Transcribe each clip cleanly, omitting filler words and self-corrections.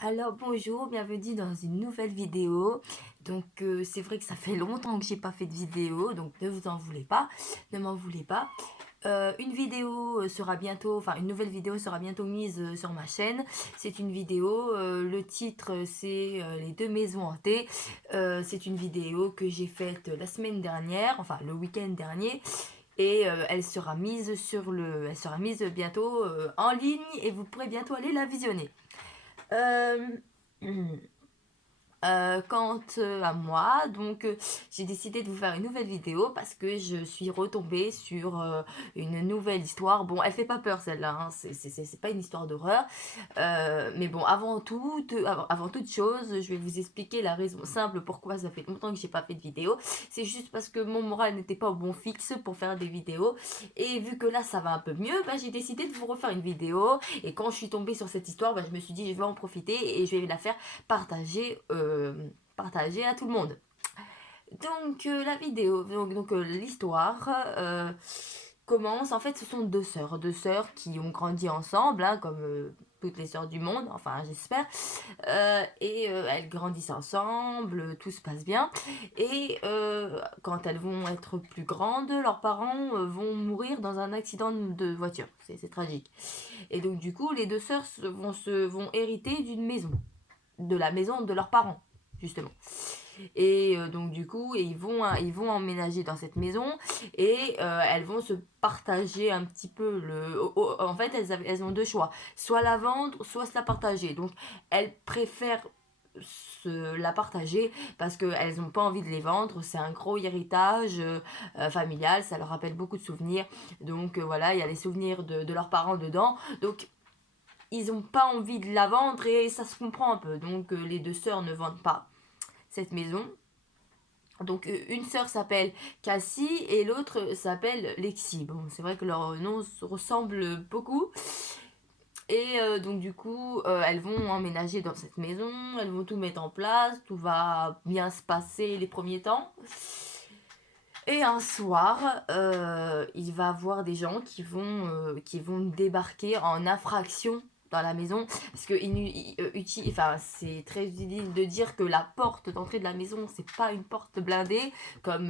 Alors bonjour, bienvenue dans une nouvelle vidéo. Donc c'est vrai que ça fait longtemps que j'ai pas fait de vidéo, donc ne vous en voulez pas, ne m'en voulez pas. Une vidéo sera bientôt, enfin une nouvelle vidéo sera bientôt mise sur ma chaîne. C'est une vidéo, le titre c'est les deux maisons hantées. C'est une vidéo que j'ai faite la semaine dernière, enfin le week-end dernier. Et elle sera mise bientôt en ligne et vous pourrez bientôt aller la visionner. Euh, quant à moi, donc j'ai décidé de vous faire une nouvelle vidéo parce que je suis retombée sur une nouvelle histoire. Bon, elle fait pas peur celle-là, hein, c'est pas une histoire d'horreur. Mais bon, avant toute chose, je vais vous expliquer la raison simple pourquoi ça fait longtemps que j'ai pas fait de vidéo. C'est juste parce que mon moral n'était pas au bon fixe pour faire des vidéos. Et vu que là ça va un peu mieux, bah, j'ai décidé de vous refaire une vidéo. Et quand je suis tombée sur cette histoire, bah, je me suis dit je vais en profiter et je vais la faire partager, partager à tout le monde. Donc la vidéo, l'histoire commence. En fait, ce sont deux sœurs qui ont grandi ensemble, hein, comme toutes les sœurs du monde, enfin j'espère. Elles grandissent ensemble, tout se passe bien. Et quand elles vont être plus grandes, leurs parents vont mourir dans un accident de voiture. C'est tragique. Et donc du coup, les deux sœurs vont hériter d'une maison, de la maison de leurs parents, justement. Et donc du coup, ils vont emménager dans cette maison et elles vont se partager un petit peu en fait, elles ont deux choix. Soit la vendre, soit se la partager. Donc elles préfèrent la partager parce qu'elles n'ont pas envie de les vendre. C'est un gros héritage familial, ça leur rappelle beaucoup de souvenirs. Donc voilà, il y a les souvenirs de leurs parents dedans. Donc ils n'ont pas envie de la vendre et ça se comprend un peu. Donc les deux sœurs ne vendent pas cette maison. Donc une sœur s'appelle Cassie et l'autre s'appelle Lexi. Bon, c'est vrai que leurs noms se ressemblent beaucoup. Et donc du coup, elles vont emménager dans cette maison, elles vont tout mettre en place, tout va bien se passer les premiers temps. Et un soir, il va y avoir des gens qui vont débarquer en infraction dans la maison. Parce que enfin, c'est très utile de dire que la porte d'entrée de la maison, c'est pas une porte blindée, comme,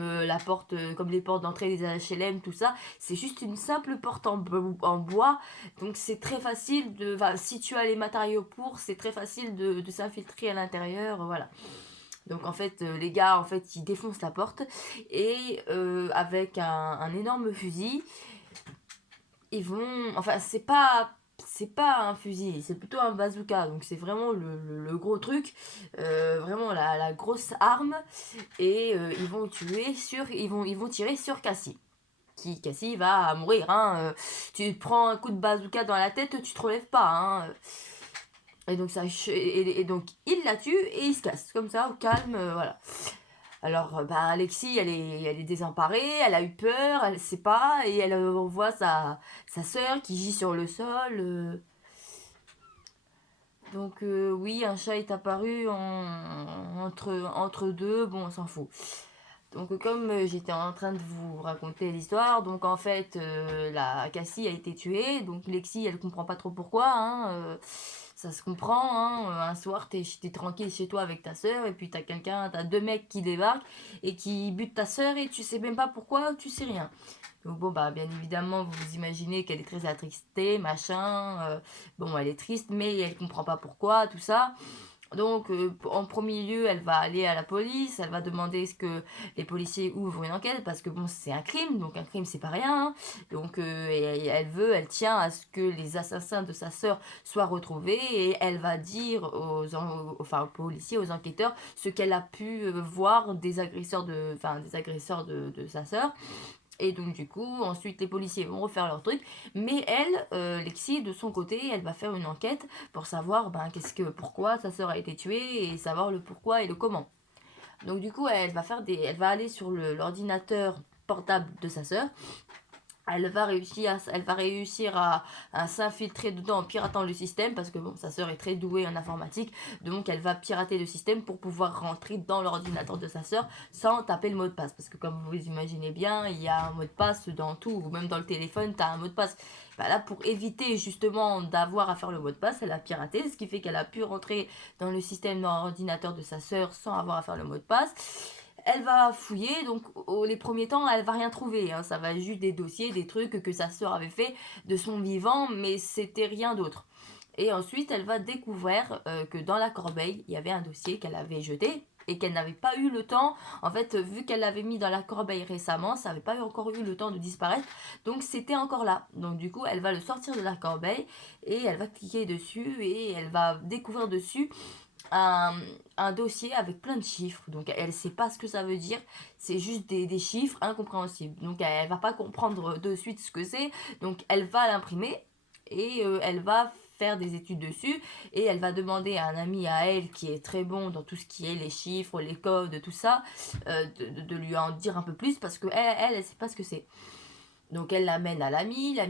comme les portes d'entrée des HLM, tout ça. C'est juste une simple porte en bois. Donc c'est très facile de. Enfin, si tu as les matériaux pour, c'est très facile de s'infiltrer à l'intérieur. Voilà. Donc en fait, les gars, en fait, ils défoncent la porte et avec un énorme fusil, ils vont. Enfin, c'est pas un fusil, c'est plutôt un bazooka. Donc c'est vraiment le gros truc, vraiment la grosse arme. Et ils vont tirer sur Cassie. Cassie va mourir. Hein. Tu prends un coup de bazooka dans la tête, tu te relèves pas. Hein. Et donc, et donc il la tue et il se casse, comme ça, au calme, voilà. Alors, bah, Alexis, elle est désemparée, elle a eu peur, elle sait pas, et elle voit sa sœur qui gît sur le sol. Donc, oui, un chat est apparu entre deux, bon, on s'en fout. Donc, comme j'étais en train de vous raconter l'histoire, donc en fait, la Cassie a été tuée, donc Lexi, elle comprend pas trop pourquoi, hein, ça se comprend, hein, un soir, t'es tranquille chez toi avec ta soeur, et puis t'as deux mecs qui débarquent et qui butent ta soeur, et tu sais même pas pourquoi, tu sais rien. Donc bon, bah, bien évidemment, vous vous imaginez qu'elle est très attristée, machin, bon, elle est triste, mais elle comprend pas pourquoi, tout ça. Donc, en premier lieu, elle va aller à la police, elle va demander ce que les policiers ouvrent une enquête, parce que bon, c'est un crime, donc un crime, c'est pas rien. Hein. Donc, elle tient à ce que les assassins de sa sœur soient retrouvés, et elle va dire aux policiers, aux enquêteurs, ce qu'elle a pu voir des agresseurs de sa sœur. Et donc du coup, ensuite les policiers vont refaire leur truc, mais elle, Lexi, de son côté, elle va faire une enquête pour savoir pourquoi sa sœur a été tuée et savoir le pourquoi et le comment. Donc du coup, elle va aller sur l'ordinateur portable de sa sœur elle va réussir à s'infiltrer dedans en piratant le système parce que bon, sa sœur est très douée en informatique, donc elle va pirater le système pour pouvoir rentrer dans l'ordinateur de sa sœur sans taper le mot de passe. Parce que comme vous imaginez bien, il y a un mot de passe dans tout, ou même dans le téléphone, tu as un mot de passe. Bah là, pour éviter justement d'avoir à faire le mot de passe, elle a piraté, ce qui fait qu'elle a pu rentrer dans le système dans l'ordinateur de sa sœur sans avoir à faire le mot de passe. Elle va fouiller, donc les premiers temps, elle va rien trouver, hein. Ça va être juste des dossiers, des trucs que sa sœur avait fait de son vivant, mais c'était rien d'autre. Et ensuite, elle va découvrir que dans la corbeille, il y avait un dossier qu'elle avait jeté et qu'elle n'avait pas eu le temps. En fait, vu qu'elle l'avait mis dans la corbeille récemment, ça n'avait pas encore eu le temps de disparaître. Donc, c'était encore là. Donc, du coup, elle va le sortir de la corbeille et elle va cliquer dessus et elle va découvrir dessus un, un dossier avec plein de chiffres. Donc elle ne sait pas ce que ça veut dire. C'est juste des chiffres incompréhensibles. Donc elle ne va pas comprendre de suite ce que c'est. Donc elle va l'imprimer et elle va faire des études dessus et elle va demander à un ami à elle qui est très bon dans tout ce qui est les chiffres, les codes, tout ça, de lui en dire un peu plus parce que elle sait pas ce que c'est. Donc elle l'amène à l'ami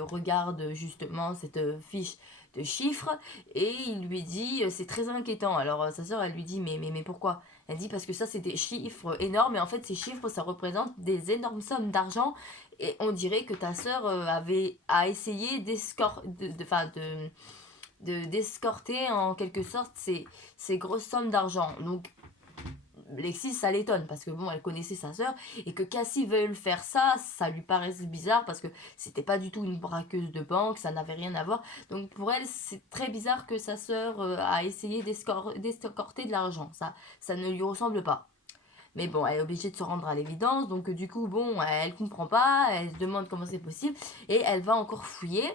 regarde justement cette fiche de chiffres et il lui dit c'est très inquiétant. Alors sa sœur elle lui dit mais pourquoi? Elle dit parce que ça c'est des chiffres énormes et en fait ces chiffres ça représente des énormes sommes d'argent et on dirait que ta sœur a essayé d'escorter en quelque sorte ces grosses sommes d'argent. Donc Lexis, ça l'étonne parce que bon, elle connaissait sa sœur et que Cassie veuille faire ça, ça lui paraissait bizarre parce que c'était pas du tout une braqueuse de banque, ça n'avait rien à voir. Donc pour elle, c'est très bizarre que sa sœur a essayé d'escorter de l'argent. Ça ne lui ressemble pas. Mais bon, elle est obligée de se rendre à l'évidence, donc du coup, bon, elle comprend pas, elle se demande comment c'est possible et elle va encore fouiller.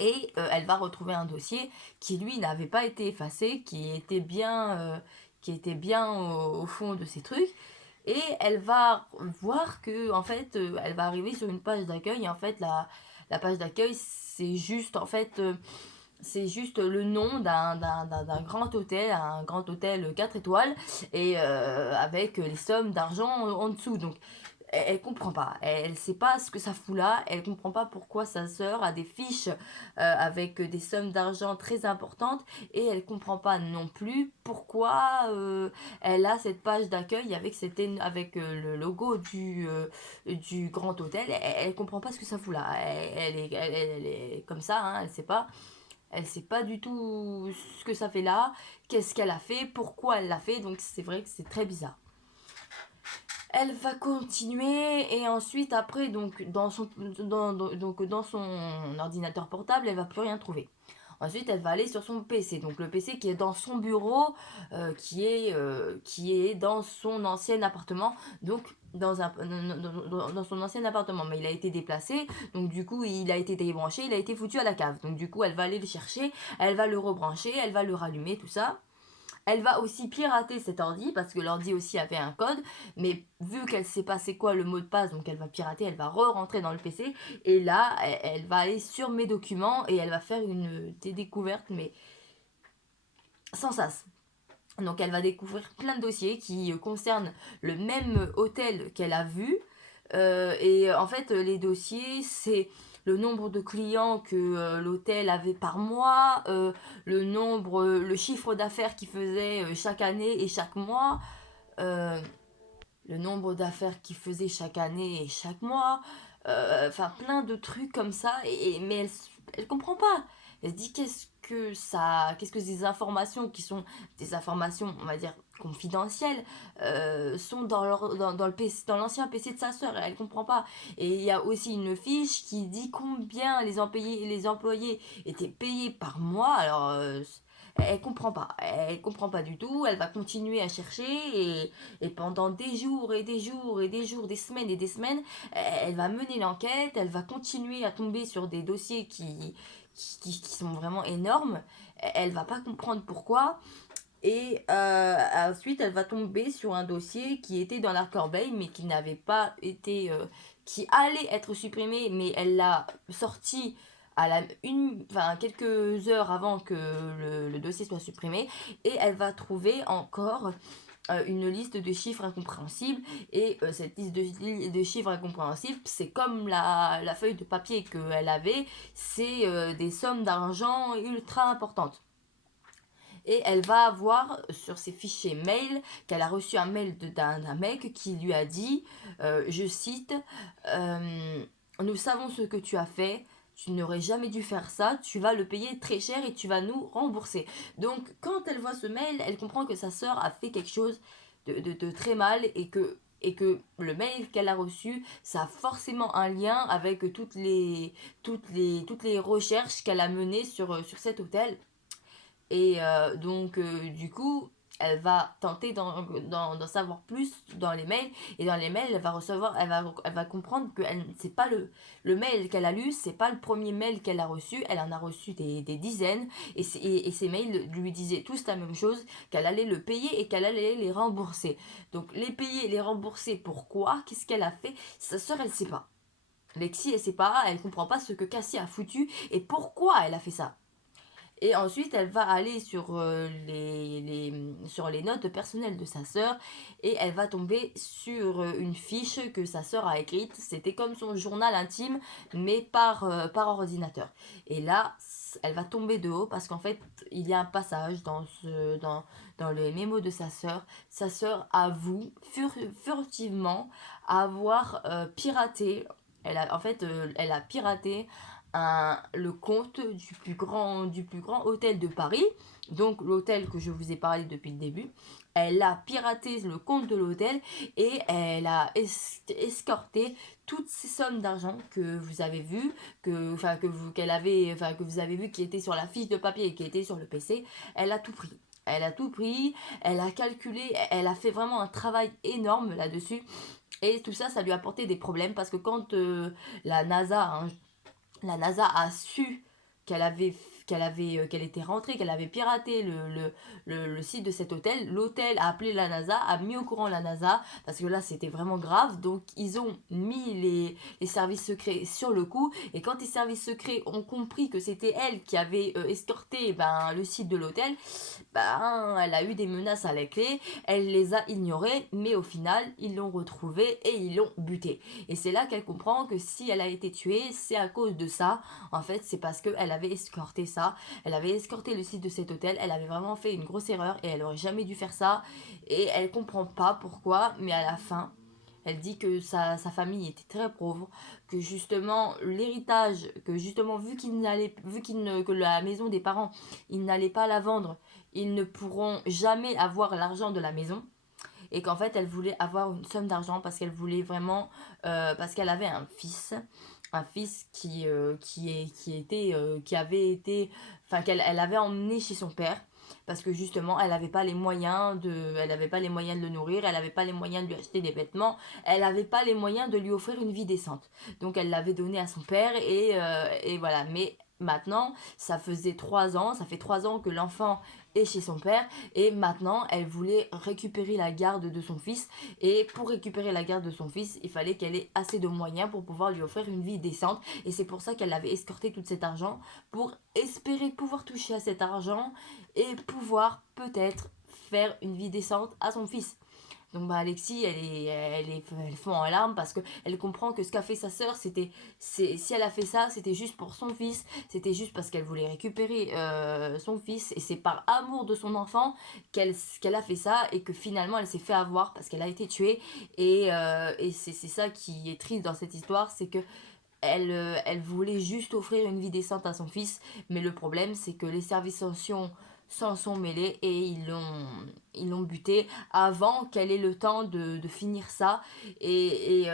Et elle va retrouver un dossier qui lui n'avait pas été effacé, qui était bien au fond de ces trucs. Et elle va voir que en fait, elle va arriver sur une page d'accueil. Et en fait, la page d'accueil, c'est juste le nom d'un grand hôtel 4 étoiles, et avec les sommes d'argent en dessous. Donc elle comprend pas, elle sait pas ce que ça fout là, elle comprend pas pourquoi sa sœur a des fiches avec des sommes d'argent très importantes et elle comprend pas non plus pourquoi elle a cette page d'accueil avec le logo du grand hôtel. Elle comprend pas ce que ça fout là, elle est comme ça, hein, elle sait pas du tout ce que ça fait là, qu'est-ce qu'elle a fait, pourquoi elle l'a fait, donc c'est vrai que c'est très bizarre. Elle va continuer et ensuite après donc dans son ordinateur portable elle va plus rien trouver. Ensuite elle va aller sur son PC, donc le PC qui est dans son bureau, qui est dans son ancien appartement, donc dans son ancien appartement, mais il a été déplacé, donc du coup il a été débranché, il a été foutu à la cave, donc du coup elle va aller le chercher, elle va le rebrancher, elle va le rallumer, tout ça. Elle va aussi pirater cet ordi parce que l'ordi aussi avait un code, mais vu qu'elle sait pas c'est quoi le mot de passe, donc elle va pirater, elle va re-rentrer dans le PC et là elle va aller sur mes documents et elle va faire des découvertes mais sans sas. Donc elle va découvrir plein de dossiers qui concernent le même hôtel qu'elle a vu. Et en fait, les dossiers, c'est le nombre de clients que l'hôtel avait par mois, le chiffre d'affaires qu'il faisait chaque année et chaque mois, euh, le nombre d'affaires qu'il faisait chaque année et chaque mois, enfin plein de trucs comme ça, mais elle comprend pas. Elle se dit qu'est-ce que ces informations qui sont des informations, on va dire, confidentielles, sont dans le PC, dans l'ancien PC de sa sœur, elle comprend pas. Et il y a aussi une fiche qui dit combien les employés étaient payés par mois, alors elle comprend pas du tout, elle va continuer à chercher et pendant des jours et des jours et des jours, des semaines et des semaines, elle va mener l'enquête, elle va continuer à tomber sur des dossiers qui sont vraiment énormes. Elle va pas comprendre pourquoi. Et ensuite, elle va tomber sur un dossier qui était dans la corbeille, mais qui n'avait pas été, qui allait être supprimé, mais elle l'a sorti enfin, quelques heures avant que le dossier soit supprimé. Et elle va trouver encore une liste de chiffres incompréhensibles et cette liste de chiffres incompréhensibles, c'est comme la feuille de papier qu'elle avait, c'est des sommes d'argent ultra importantes. Et elle va voir sur ses fichiers mail qu'elle a reçu un mail d'un mec qui lui a dit, je cite, nous savons ce que tu as fait, tu n'aurais jamais dû faire ça, tu vas le payer très cher et tu vas nous rembourser. Donc quand elle voit ce mail, elle comprend que sa sœur a fait quelque chose de très mal et que le mail qu'elle a reçu, ça a forcément un lien avec toutes les recherches qu'elle a menées sur cet hôtel. Et donc, du coup, elle va tenter d'en savoir plus dans les mails. Et dans les mails, elle va comprendre que c'est pas le mail qu'elle a lu, c'est pas le premier mail qu'elle a reçu. Elle en a reçu des dizaines. Et ces mails lui disaient tous la même chose, qu'elle allait le payer et qu'elle allait les rembourser. Donc, les payer, les rembourser, pourquoi? Qu'est-ce qu'elle a fait? Sa sœur, elle sait pas. Lexi, elle sait pas, elle comprend pas ce que Cassie a foutu et pourquoi elle a fait ça. Et ensuite, elle va aller sur les notes personnelles de sa sœur et elle va tomber sur une fiche que sa sœur a écrite. C'était comme son journal intime, mais par ordinateur. Et là, elle va tomber de haut parce qu'en fait, il y a un passage dans les mémos de sa sœur. Sa sœur avoue furtivement avoir piraté. Elle a piraté le compte du plus grand hôtel de Paris, donc l'hôtel que je vous ai parlé depuis le début. Elle a piraté le compte de l'hôtel et elle a escorté toutes ces sommes d'argent que vous avez vues, que vous avez vu qui étaient sur la fiche de papier et qui étaient sur le PC. Elle a tout pris. Elle a tout pris, elle a calculé, elle a fait vraiment un travail énorme là-dessus. Et tout ça, ça lui a apporté des problèmes parce que quand la NASA, hein, la NASA a su qu'elle était rentrée, qu'elle avait piraté le site de cet hôtel. L'hôtel a appelé la NASA, a mis au courant la NASA, parce que là c'était vraiment grave. Donc ils ont mis les services secrets sur le coup. Et quand les services secrets ont compris que c'était elle qui avait escorté le site de l'hôtel, elle a eu des menaces à la clé. Elle les a ignorées, mais au final ils l'ont retrouvée et ils l'ont butée. Et c'est là qu'elle comprend que si elle a été tuée, c'est à cause de ça. En fait, c'est parce qu'elle avait escorté ça. Elle avait escorté le site de cet hôtel. Elle avait vraiment fait une grosse erreur et elle aurait jamais dû faire ça. Et elle comprend pas pourquoi, mais à la fin, elle dit que sa famille était très pauvre, que justement l'héritage, que justement que la maison des parents, ils n'allaient pas la vendre, ils ne pourront jamais avoir l'argent de la maison et qu'en fait elle voulait avoir une somme d'argent parce qu'elle voulait vraiment parce qu'elle avait un fils qui avait été qu'elle avait emmené chez son père parce que justement elle avait pas les moyens de le nourrir, elle avait pas les moyens de lui acheter des vêtements, elle avait pas les moyens de lui offrir une vie décente, donc elle l'avait donné à son père et voilà. Mais maintenant ça fait 3 ans que l'enfant est chez son père et maintenant elle voulait récupérer la garde de son fils. Et pour récupérer la garde de son fils, il fallait qu'elle ait assez de moyens pour pouvoir lui offrir une vie décente. Et c'est pour ça qu'elle avait escorté tout cet argent, pour espérer pouvoir toucher à cet argent et pouvoir peut-être faire une vie décente à son fils. Donc Alexis, elle fond en larmes parce que elle comprend que ce qu'a fait sa sœur, si elle a fait ça, c'était juste pour son fils, c'était juste parce qu'elle voulait récupérer son fils et c'est par amour de son enfant qu'elle a fait ça et que finalement elle s'est fait avoir parce qu'elle a été tuée. Et c'est ça qui est triste dans cette histoire, c'est que elle voulait juste offrir une vie décente à son fils, mais le problème c'est que les services sociaux s'en sont mêlés et ils l'ont buté avant qu'elle ait le temps de finir ça. Et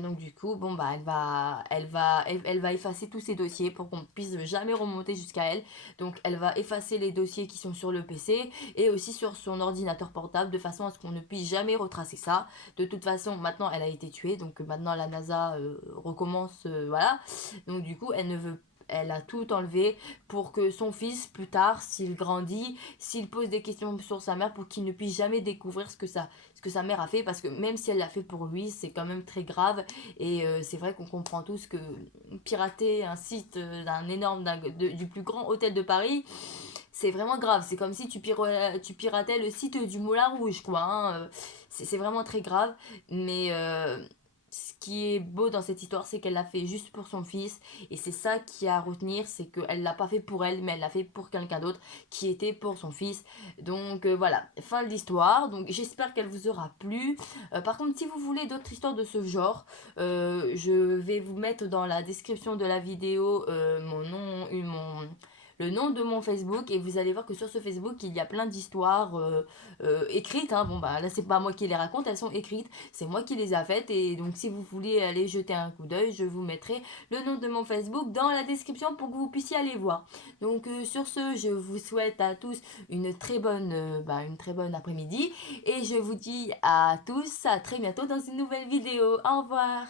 donc du coup, elle va effacer tous ses dossiers pour qu'on puisse jamais remonter jusqu'à elle. Donc elle va effacer les dossiers qui sont sur le PC et aussi sur son ordinateur portable de façon à ce qu'on ne puisse jamais retracer ça. De toute façon, maintenant elle a été tuée, donc maintenant la NASA recommence, voilà. Donc du coup, elle a tout enlevé pour que son fils, plus tard, s'il grandit, s'il pose des questions sur sa mère, pour qu'il ne puisse jamais découvrir ce que sa mère a fait, parce que même si elle l'a fait pour lui, c'est quand même très grave. Et c'est vrai qu'on comprend tous que pirater un site du plus grand hôtel de Paris, c'est vraiment grave. C'est comme si tu piratais le site du Moulin Rouge, quoi, hein. C'est vraiment très grave. Mais ce qui est beau dans cette histoire, c'est qu'elle l'a fait juste pour son fils. Et c'est ça qui a à retenir, c'est qu'elle l'a pas fait pour elle, mais elle l'a fait pour quelqu'un d'autre qui était pour son fils. Donc voilà, fin de l'histoire. Donc j'espère qu'elle vous aura plu. Par contre, si vous voulez d'autres histoires de ce genre, je vais vous mettre dans la description de la vidéo le nom de mon Facebook, et vous allez voir que sur ce Facebook il y a plein d'histoires écrites, hein. Bon bah là c'est pas moi qui les raconte, elles sont écrites, c'est moi qui les a faites, et donc si vous voulez aller jeter un coup d'œil, je vous mettrai le nom de mon Facebook dans la description pour que vous puissiez aller voir. Donc sur ce, je vous souhaite à tous une très bonne après-midi, et je vous dis à tous à très bientôt dans une nouvelle vidéo. Au revoir.